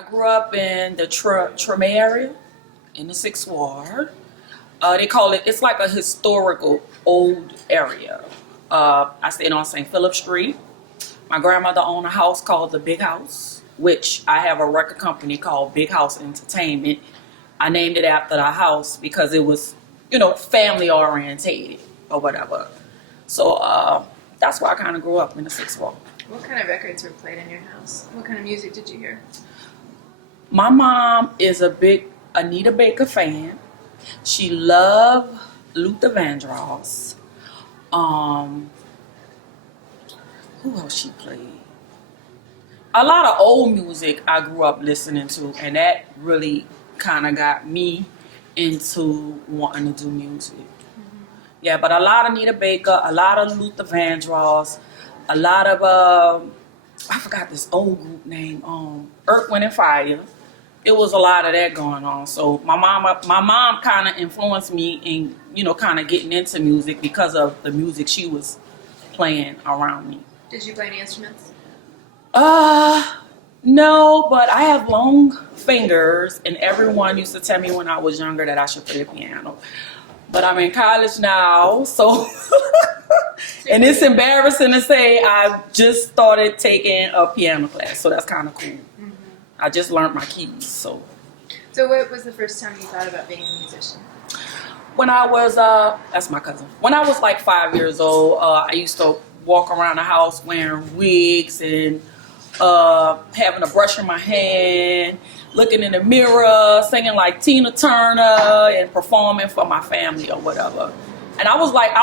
I grew up in the Tremé area in the 6th Ward. They call it, it's like a historical old area. I stayed on St. Philip Street. My grandmother owned a house called the Big House, which I have a record company called Big House Entertainment. I named it after the house because it was, family orientated or whatever. So that's why I kind of grew up in the 6th Ward. What kind of records were played in your house? What kind of music did you hear? My mom is a big Anita Baker fan. She loved Luther Vandross. Who else she played? A lot of old music I grew up listening to, and that really kind of got me into wanting to do music. Mm-hmm. Yeah, but a lot of Anita Baker, a lot of Luther Vandross, a lot of I forgot this old group name, Earth, Wind and Fire. It was a lot of that going on. So my mom kind of influenced me in, kind of getting into music because of the music she was playing around me. Did you play any instruments? No, but I have long fingers, and everyone used to tell me when I was younger that I should play the piano. But I'm in college now, so and it's embarrassing to say I just started taking a piano class, so that's kind of cool. Mm-hmm. I just learned my keys, so. So what was the first time you thought about being a musician? When I was, that's my cousin. When I was like 5 years old, I used to walk around the house wearing wigs and having a brush in my hand, looking in the mirror, singing like Tina Turner and performing for my family or whatever. And I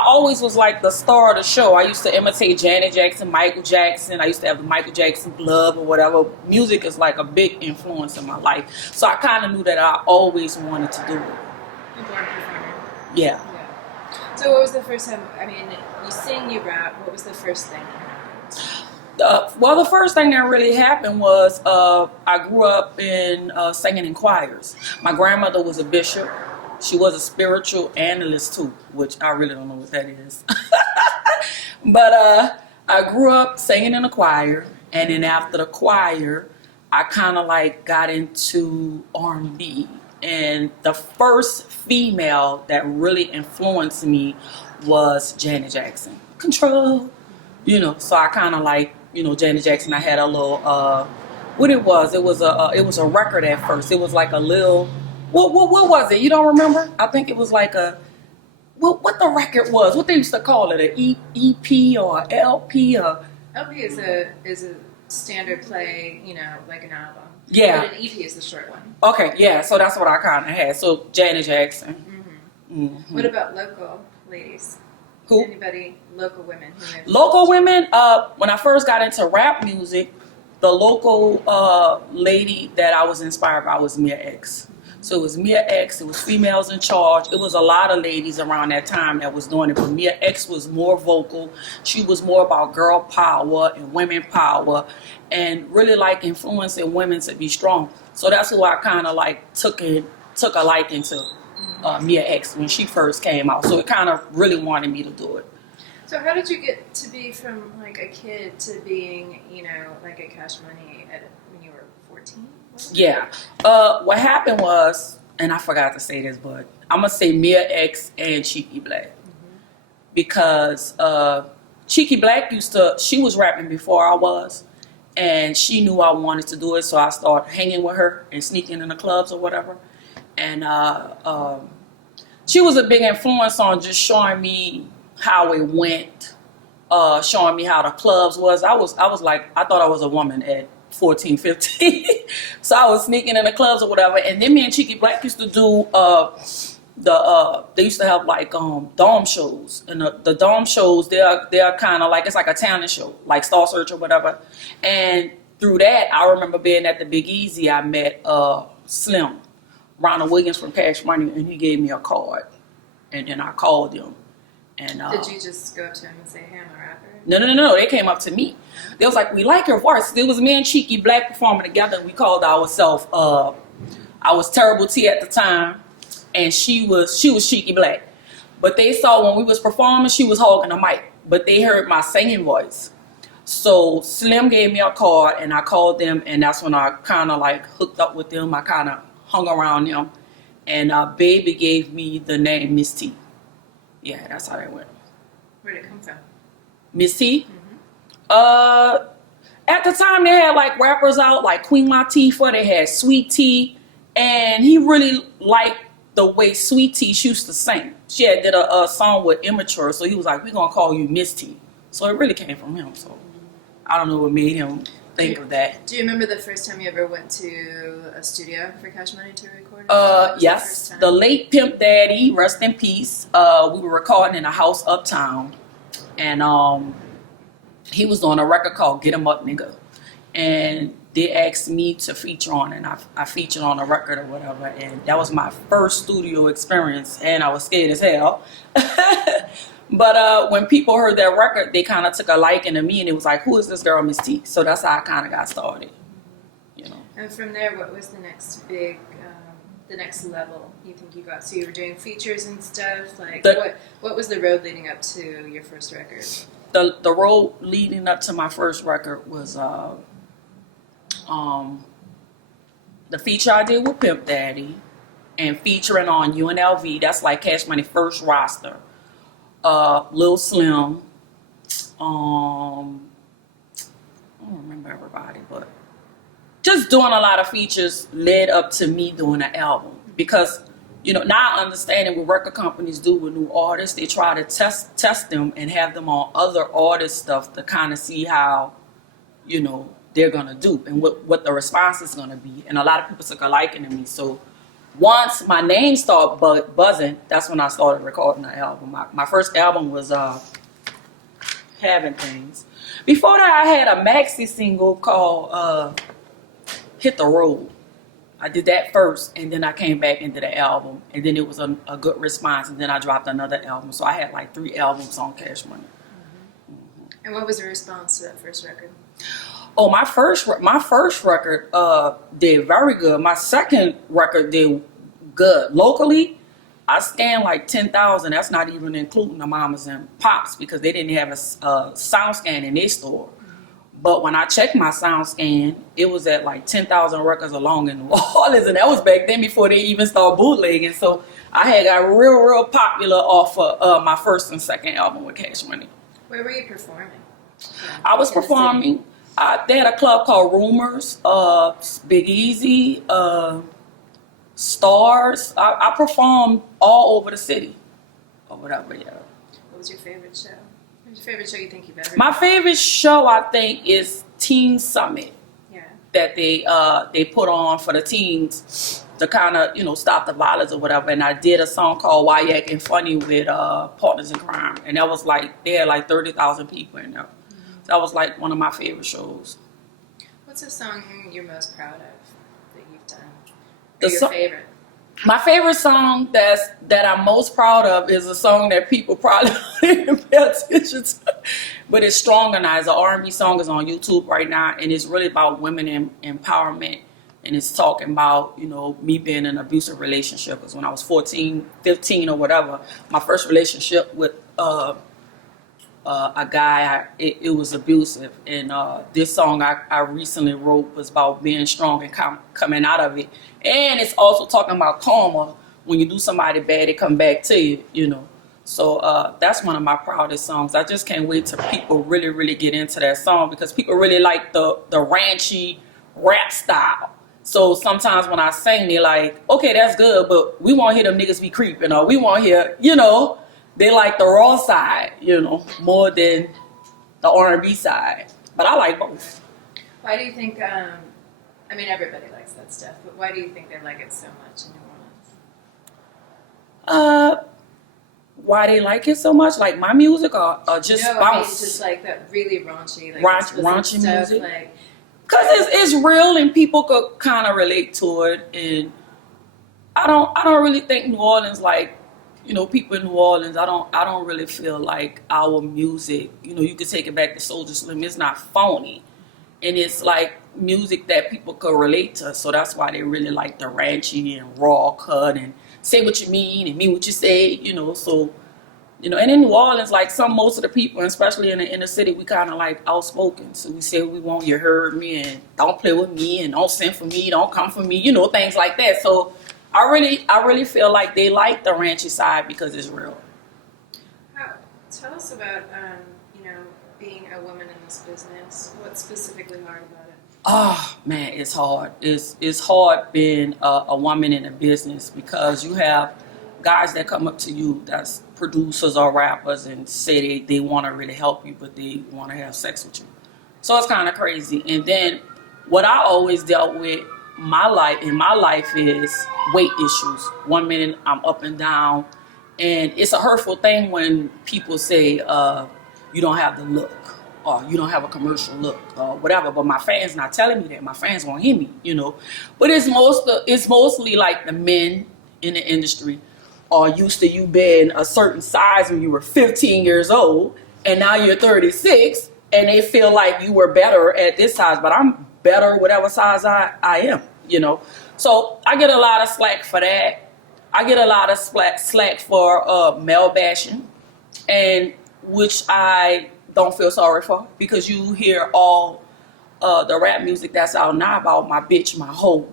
always was like the star of the show. I used to imitate Janet Jackson, Michael Jackson. I used to have the Michael Jackson glove or whatever. Music is like a big influence in my life. So I kind of knew that I always wanted to do it. You born performer? Yeah. So what was the first time, you sing, you rap, what was the first thing that happened? Well, the first thing that really happened was I grew up in singing in choirs. My grandmother was a bishop. She was a spiritual analyst too, which I really don't know what that is. But I grew up singing in a choir, and then after the choir, I kind of like got into R&B. And the first female that really influenced me was Janet Jackson. Control, So I kind of like, Janet Jackson. I had a little, what it was a record at first. It was like a little. What was it? You don't remember? I think it was like what the record was. What they used to call it, an EP or an LP or. LP is a standard play, like an album. Yeah. But an EP is the short one. Okay, yeah. So that's what I kind of had. So Janet Jackson. Mm-hmm. Mm-hmm. What about local ladies? Who? Anybody, local women? Local women. When I first got into rap music, the local lady that I was inspired by was Mia X. So it was Mia X, it was Females in Charge. It was a lot of ladies around that time that was doing it, but Mia X was more vocal. She was more about girl power and women power and really like influencing women to be strong. So that's who I kind of like took a liking to Mia X when she first came out. So it kind of really wanted me to do it. So how did you get to be from like a kid to being, like a Cash Money when you were 14? Yeah. What happened was, and I forgot to say this, but I'm going to say Mia X and Cheeky Blakk. Mm-hmm. Because Cheeky Blakk she was rapping before I was, and she knew I wanted to do it, so I started hanging with her and sneaking in the clubs or whatever. And she was a big influence on just showing me how it went, showing me how the clubs was. I thought I was a woman at 14, 15. So I was sneaking in the clubs or whatever. And then me and Cheeky Blakk used to do they used to have like dome shows. And the dome shows, they're kind of like, it's like a talent show, like Star Search or whatever. And through that, I remember being at the Big Easy, I met Slim, Ronald Williams from Cash Money, and he gave me a card. And then I called him. And did you just go up to him and say, hey, I'm a rapper? No. They came up to me. They was like, we like your voice. It was me and Cheeky Blakk performing together. We called ourselves, I was Terrible T at the time, and she was Cheeky Blakk. But they saw when we was performing, she was holding a mic. But they heard my singing voice. So Slim gave me a card, and I called them, and that's when I kind of like hooked up with them. I kind of hung around them, and Baby gave me the name Miss T. Yeah, that's how that went. Where did it come from? Miss T? At the time, they had like rappers out like Queen Latifah. They had Sweet Tea, and he really liked the way Sweet Tea used to sing. She had did a song with Immature, so he was like, "We're gonna call you Miss T." So it really came from him. So I don't know what made him think of that. Do you remember the first time you ever went to a studio for Cash Money to record? Yes, the late Pimp Daddy, rest in peace. We were recording in a house uptown, and he was on a record called Get 'Em Up Nigga, and they asked me to feature on, and I featured on a record or whatever, and that was my first studio experience, and I was scared as hell. But when people heard that record, they kind of took a liking to me, and it was like, who is this girl, Miss T? So that's how I kind of got started, you know. And from there, what was the next big, the next level you think you got? So you were doing features and stuff. Like, what was the road leading up to your first record? The road leading up to my first record was the feature I did with Pimp Daddy, and featuring on UNLV. That's like Cash Money first roster. Lil Slim. I don't remember everybody, but just doing a lot of features led up to me doing an album, because you know, now understanding what record companies do with new artists, they try to test them and have them on other artist stuff to kind of see how, you know, they're gonna do and what the response is gonna be. And a lot of people took a liking to me. So once my name started buzzing, that's when I started recording the album. My first album was Having Things. Before that, I had a maxi single called Hit the Road. I did that first, and then I came back into the album, and then it was a good response, and then I dropped another album. So I had like 3 albums on Cash Money. Mm-hmm. And what was the response to that first record? Oh, my first record did very good. My second record did good. Locally, I scanned like 10,000. That's not even including the mamas and pops, because they didn't have a sound scan in their store. But when I checked my sound scan, it was at like 10,000 records along in New Orleans, and that was back then before they even started bootlegging. So I had got real popular off of my first and second album with Cash Money. Where were you performing? I was performing. They had a club called Rumors, Big Easy, Stars. I performed all over the city, or whatever. Yeah. What was your favorite show? What's your favorite show you think you've ever done? My favorite show, I think, is Teen Summit. Yeah. That they put on for the teens to kind of, you know, stop the violence or whatever. And I did a song called Why You Acting Funny with Partners in Crime. And that was like, they had like 30,000 people in there. Mm-hmm. So that was like one of my favorite shows. What's a song you're most proud of that you've done? Your favorite? My favorite song that I'm most proud of is a song that people probably don't pay attention to, but it's Stronger Now. It's an R&B song. It's on YouTube right now, and it's really about women empowerment, and it's talking about, you know, me being in an abusive relationship. Because when I was 14, 15 or whatever, my first relationship with a guy, it was abusive, and this song I recently wrote was about being strong and coming out of it. And it's also talking about karma. When you do somebody bad, it come back to you, you know. So that's one of my proudest songs. I just can't wait till people really get into that song, because people really like the ranchy rap style. So sometimes when I sing, they're like, okay, that's good, but we want to hear them niggas be creeping, or we want to hear, you know, they like the raw side, you know, more than the R&B side. But I like both. Why do you think, I mean, everybody likes that stuff, but why do you think they like it so much in New Orleans? Why they like it so much? Like my music, or just bounce? I mean, just like that really raunchy, like raunchy stuff, music. Like, because it's real and people could kind of relate to it. And I don't really think New Orleans, like, you know, people in New Orleans, I don't really feel like our music, you know, you could take it back to Soulja Slim, it's not phony. And it's like music that people could relate to. So that's why they really like the ranchy and raw cut and say what you mean and mean what you say, you know. So You know, and in New Orleans, like most of the people, especially in the inner city, we kind of like outspoken. So we say we want, you heard me, and don't play with me, and don't send for me, don't come for me, you know, things like that. So I really feel like they like the ranchy side because it's real. Tell us about, you know, being a woman in this business. What's specifically hard about it? Oh man, it's hard. It's hard being a woman in a business because you have guys that come up to you that's producers or rappers and say they want to really help you, but they want to have sex with you. So it's kind of crazy. And then what I always dealt with in my life is weight issues. 1 minute I'm up and down, and it's a hurtful thing when people say you don't have the look or you don't have a commercial look or whatever. But my fans not telling me that. My fans won't hear me, you know. But it's mostly like the men in the industry are used to you being a certain size when you were 15 years old, and now you're 36, and they feel like you were better at this size, but I'm better whatever size I am, you know. So I get a lot of slack for that. I get a lot of slack for male bashing, and which I don't feel sorry for, because you hear all the rap music that's out now about my bitch, my hoe,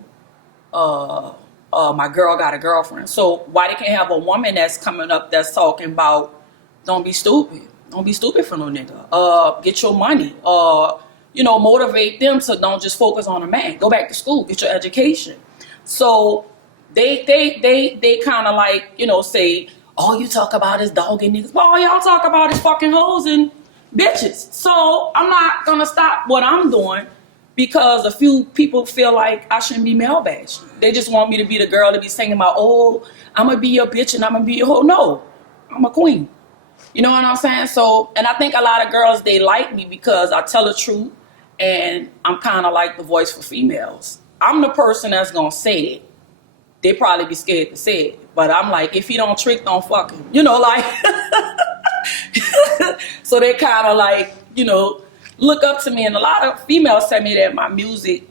my girl got a girlfriend. So why they can't have a woman that's coming up that's talking about don't be stupid for no nigga, get your money, you know, motivate them to don't just focus on a man, go back to school, get your education. So they kind of like, you know, say all you talk about is dogging niggas. Well, all y'all talk about is fucking hoes and bitches. So I'm not gonna stop what I'm doing because a few people feel like I shouldn't be male bashed. They just want me to be the girl to be singing about, oh, I'm gonna be your bitch and I'm gonna be your hoe. No, I'm a queen. You know what I'm saying? So, and I think a lot of girls, they like me because I tell the truth, and I'm kind of like the voice for females. I'm the person that's gonna say it. They probably be scared to say it, but I'm like, if you don't trick, don't fuck him. You know, like, so they kind of like, you know, look up to me. And a lot of females tell me that my music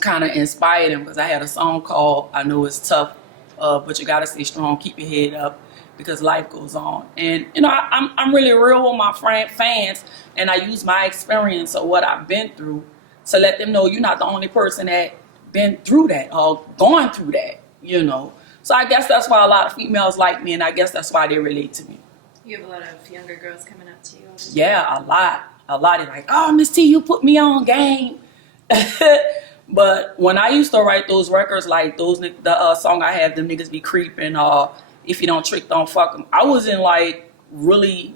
kind of inspired them, because I had a song called I Know It's Tough, but you gotta stay strong, keep your head up, because life goes on. And you know, I'm really real with my fans, and I use my experience of what I've been through to let them know you're not the only person that been through that or going through that, you know. So I guess that's why a lot of females like me, and I guess that's why they relate to me. You have a lot of younger girls coming up to you all the time. Yeah, a lot. They're like, oh, Miss T, you put me on game. But when I used to write those records, like the song I had, them niggas be creeping, or if you don't trick, don't fuck them, I wasn't like really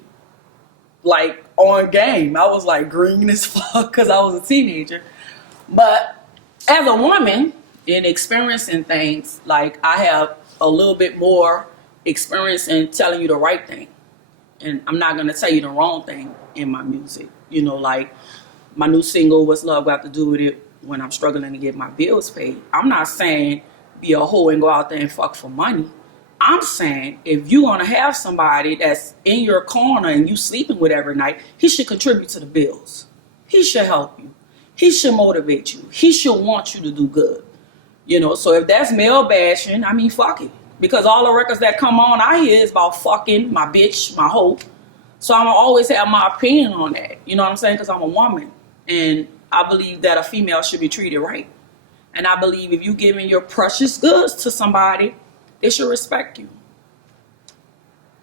like on game. I was like green as fuck because I was a teenager. But as a woman in experiencing things, like I have a little bit more experience in telling you the right thing. And I'm not going to tell you the wrong thing in my music. You know, like my new single, What's Love Got to Do With It, when I'm struggling to get my bills paid. I'm not saying be a hoe and go out there and fuck for money. I'm saying if you want to have somebody that's in your corner and you sleeping with every night, he should contribute to the bills. He should help you. He should motivate you. He should want you to do good. You know, so if that's male bashing, I mean, fuck it. Because all the records that come on I hear is about fucking, my bitch, my hoe. So I'm going to always have my opinion on that. You know what I'm saying? Because I'm a woman. And I believe that a female should be treated right. And I believe if you giving your precious goods to somebody, they should respect you.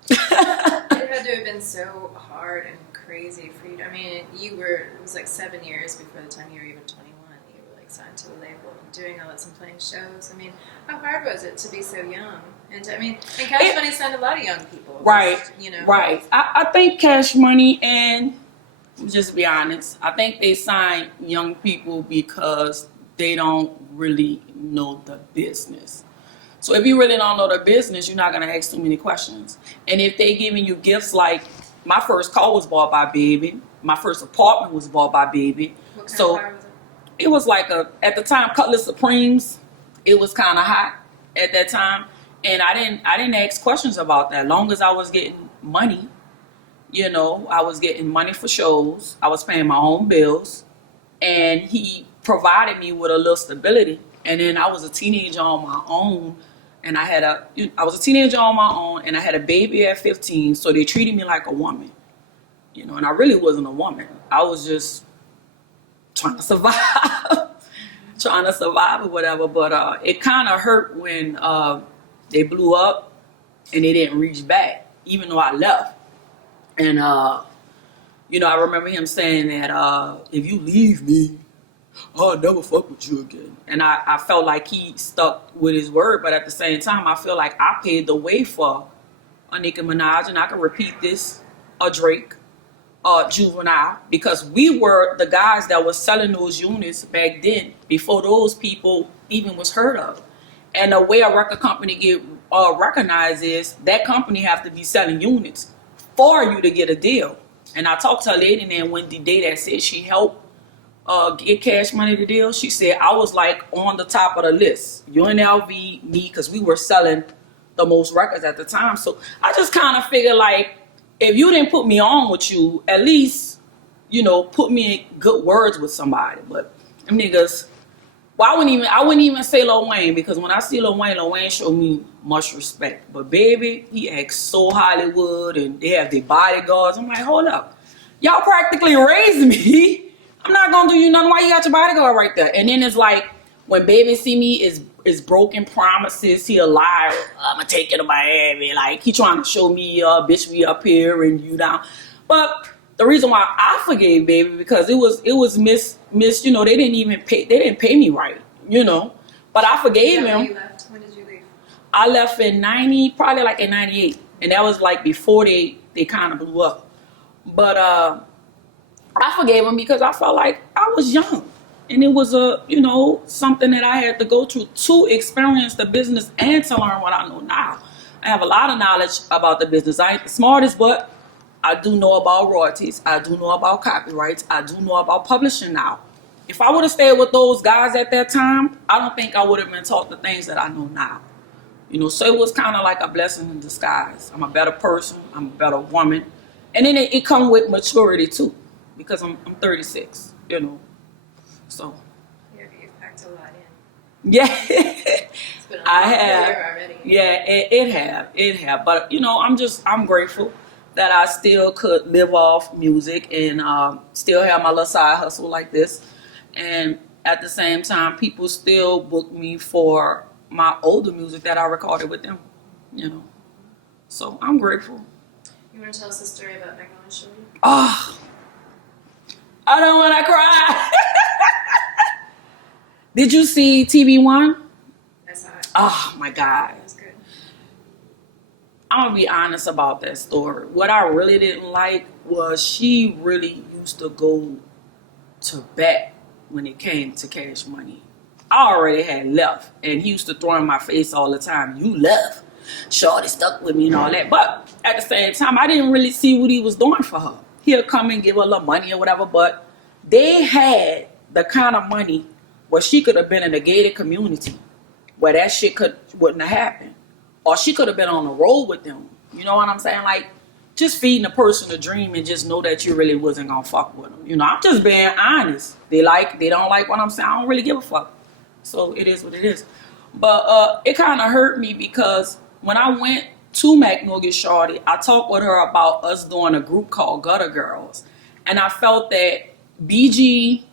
It had to have been so hard and crazy for you. I mean, it was like 7 years before the time you were even 21. You were like signed to a label and doing all this and playing shows. I mean, how hard was it to be so young? And Cash Money signed a lot of young people. Right. You know. Right. I think Cash Money, and just be honest, I think they sign young people because they don't really know the business. So if you really don't know the business, you're not going to ask too many questions. And if they giving you gifts, like my first car was bought by Baby, my first apartment was bought by Baby. What kind of car was it? It was like at the time, Cutlass Supremes. It was kind of hot at that time. And I didn't ask questions about that. Long as I was getting money, you know, I was getting money for shows. I was paying my own bills. And he provided me with a little stability. And then I was a teenager on my own. and I was a teenager on my own, and I had a baby at 15, so they treated me like a woman, and I really wasn't a woman. I was just trying to survive, or whatever. But it kind of hurt when they blew up and they didn't reach back, even though I left. And I remember him saying that if you leave me, I'll never fuck with you again. And I felt like he stuck with his word, but at the same time, I feel like I paved the way for a Nicki Minaj, and I can repeat this, a Drake, Juvenile, because we were the guys that was selling those units back then, before those people even was heard of. And the way a record company get recognized is that company have to be selling units for you to get a deal. And I talked to a lady named Wendy Day that said she helped get Cash Money the deal. She said I was like on the top of the list. UNLV, me, because we were selling the most records at the time. So I just kind of figured, like, if you didn't put me on with you, at least, put me in good words with somebody. But them niggas, well, I wouldn't even say Lil Wayne, because when I see Lil Wayne showed me much respect. But baby, he acts so Hollywood, and they have their bodyguards. I'm like, hold up. Y'all practically raised me. I'm not gonna do you nothing. Why you got your bodyguard right there? And then it's like, when baby see me is broken promises, he a liar. I'm gonna take you to Miami. Like, he trying to show me, bitch, we up here and you down. But the reason why I forgave baby, because it was miss. They didn't pay me right. But I forgave him. You left. When did you leave? I left in 90, probably like in 98, and that was like before they kind of blew up. But I forgave him because I felt like I was young. And it was something that I had to go through to experience the business and to learn what I know now. I have a lot of knowledge about the business. I ain't the smartest, but I do know about royalties. I do know about copyrights. I do know about publishing now. If I would have stayed with those guys at that time, I don't think I would have been taught the things that I know now. So it was kind of like a blessing in disguise. I'm a better person. I'm a better woman. And then it comes with maturity too, because I'm 36, So. Yeah, you've packed a lot in. Yeah. It's been a I long have. career already. Yeah, it have. But I'm grateful that I still could live off music and still have my little side hustle like this. And at the same time, people still book me for my older music that I recorded with them. So I'm grateful. You want to tell us the story about Magnolia and Shorty? Oh, I don't want to cry. Did you see TV1? I saw it. Oh my God. It was good. I'm gonna be honest about that story. What I really didn't like was she really used to go to bat when it came to Cash Money. I already had left, and he used to throw in my face all the time, you left. Shorty stuck with me and all that. But at the same time, I didn't really see what he was doing for her. He'll come and give her a little money or whatever, but they had the kind of money where she could have been in a gated community where that shit wouldn't have happened. Or she could have been on the road with them. You know what I'm saying? Like, just feeding a person a dream and just know that you really wasn't gonna fuck with them. I'm just being honest. They don't like what I'm saying. I don't really give a fuck. So it is what it is. But it kind of hurt me because when I went to Magnolia Shorty, I talked with her about us doing a group called Gutter Girls. And I felt that BG,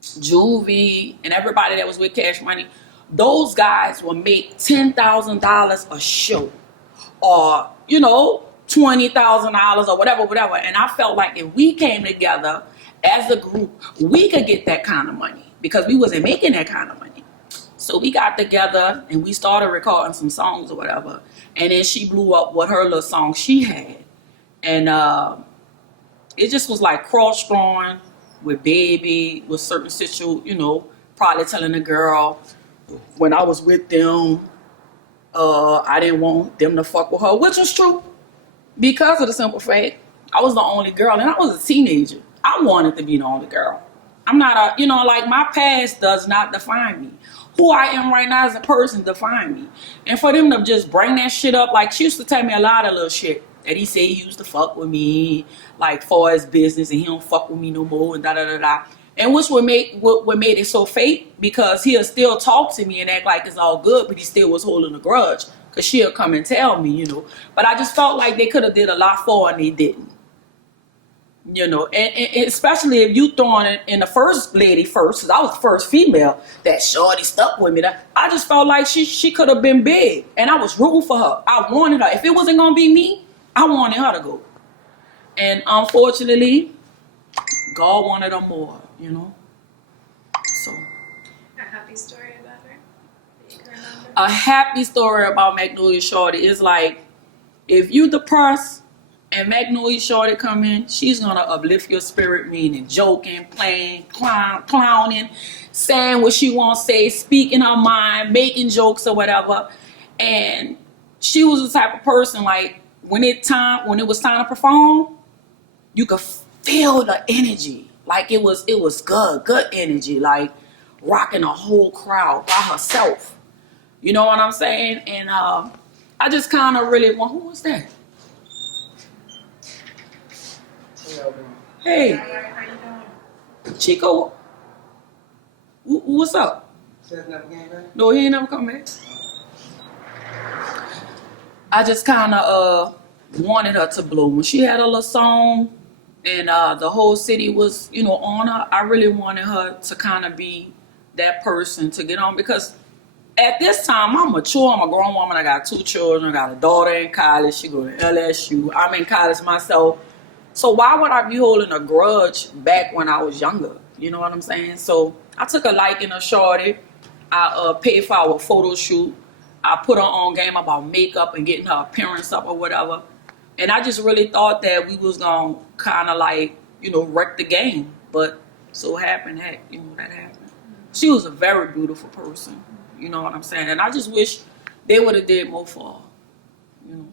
Juvie, and everybody that was with Cash Money, those guys would make $10,000 a show. Or, $20,000 or whatever. And I felt like if we came together as a group, we could get that kind of money because we wasn't making that kind of money. So we got together and we started recording some songs or whatever. And then she blew up with her little song she had. And it just was like cross-drawing with baby, with certain situations, probably telling the girl, when I was with them, I didn't want them to fuck with her, which was true. Because of the simple fact, I was the only girl and I was a teenager. I wanted to be the only girl. I'm not my past does not define me. Who I am right now as a person define me. And for them to just bring that shit up, like she used to tell me a lot of little shit that he said he used to fuck with me, like for his business and he don't fuck with me no more and da da da da. And which what made it so fake, because he'll still talk to me and act like it's all good, but he still was holding a grudge, because she'll come and tell me, you know. But I just felt like they could have did a lot for her and they didn't. You know, and especially if you throwing it in the first lady first, because I was the first female that Shorty stuck with me. That I just felt like she could have been big, and I was rooting for her. I wanted her. If it wasn't gonna be me, I wanted her to go. And unfortunately, God wanted her more. You know, so A happy story about her that you can remember? a happy story about Magnolia Shorty is like, if you depressed and Magnolia Shorty come in, she's gonna uplift your spirit, meaning joking, playing, clowning, saying what she wants to say, speaking her mind, making jokes or whatever. And she was the type of person, like, when it was time to perform, you could feel the energy. Like it was good energy, like rocking a whole crowd by herself. You know what I'm saying? And I just kind of really want, who was that? Hey, How you doing? Chico, what's up? Sess never came back? No, he ain't never come back. I just kind of wanted her to blow. When she had a little song and the whole city was, you know, on her, I really wanted her to kind of be that person to get on, because at this time, I'm mature. I'm a grown woman. I got 2 children. I got a daughter in college. She go to LSU. I'm in college myself. So why would I be holding a grudge back when I was younger? You know what I'm saying? So I took a liking to Shorty. I paid for our photo shoot. I put her on game about makeup and getting her appearance up or whatever. And I just really thought that we was going to kind of like, you know, wreck the game. But so happened that, you know, that happened. She was a very beautiful person. You know what I'm saying? And I just wish they would have did more for her. You know.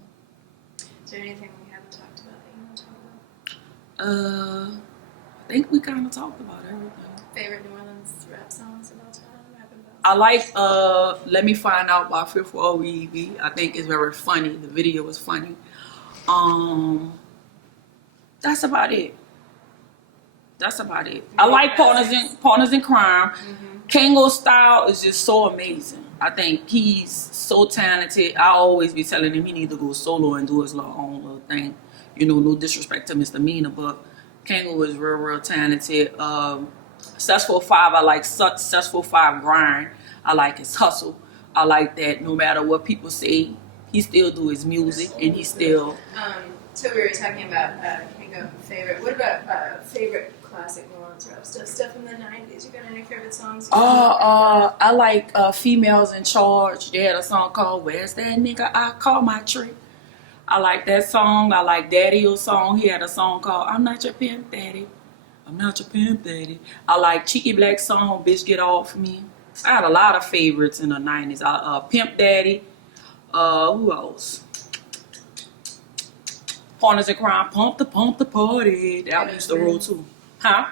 Is there anything we haven't talked about that you want to talk about? I think we kind of talked about everything. Favorite New Orleans rap songs of all time? Rap and I like Let Me Find Out by Ward Weebie. I think it's very funny. The video was funny. That's about it. I like Partners in Crime. Kango's style is just so amazing. I think he's so talented. I always be telling him he need to go solo and do his own little thing. You know, no disrespect to Mr. Mina, but Kango is real talented. Successful 5, I like Successful 5 grind. I like his hustle. I like that no matter what people say, he still do his music and he still. So we were talking about Kango favorite. What about favorite classic New Orleans rap stuff? Stuff from the 90s. You got any favorite songs? I like Females in Charge. They had a song called Where's That Nigga I Call My Trick. I like that song. I like Daddy-O's song. He had a song called I'm Not Your Pimp Daddy. I'm Not Your Pimp Daddy. I like Cheeky Blakk's song, Bitch Get Off Me. I had a lot of favorites in the 90s. Pimp Daddy. Who else? Partners in Crime, Pump the Party. That used to roll too. Huh?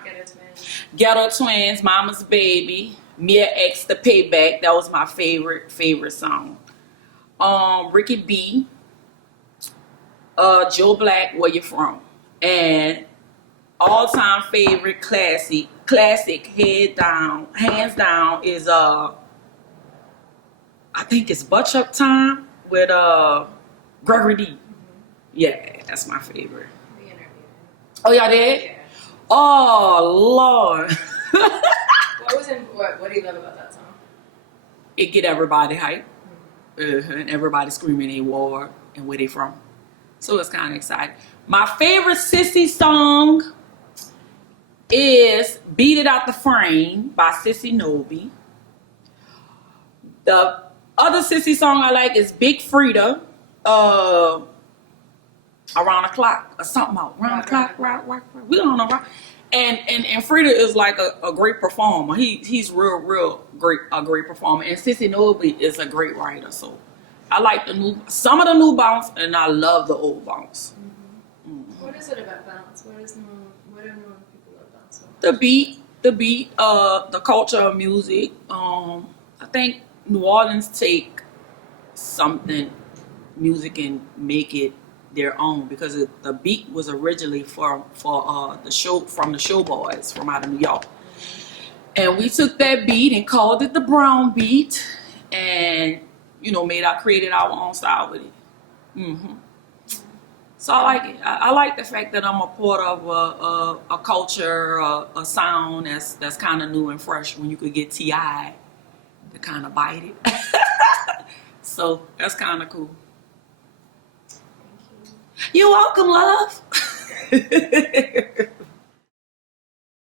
Ghetto Twins, Mama's Baby, Mia X, The Payback. That was my favorite song. Ricky B, Joe Blakk, Where You From? And all-time favorite classic, hands down is I think it's Butch Up Time with Gregory D. Yeah, that's my favorite. We interviewed him. Oh, y'all did? Yeah. Oh, Lord. What do you love about that song? It get everybody hyped. And everybody screaming they war and where they from. So it's kind of exciting. My favorite sissy song is Beat It Out the Frame by Sissy Nobi. The other sissy song I like is Big Frida. Around the Clock or something out. Around the Clock, rock. We don't know. And Frida is like a great performer. He's real great, a great performer. And Sissy Nobi is a great writer. So I like some of the new bounce, and I love the old bounce. What is it about bounce? What do normal people love bounce? The beat, the culture of music. I think New Orleans take something music and make it their own, because the beat was originally from the show boys from out of New York, And we took that beat and called it the brown beat, and created our own style with it. So I like it. I like the fact that I'm a part of a culture, a sound that's kind of new and fresh. When you could get T.I. to kind of bite it, so that's kind of cool. Thank you. You're welcome, love.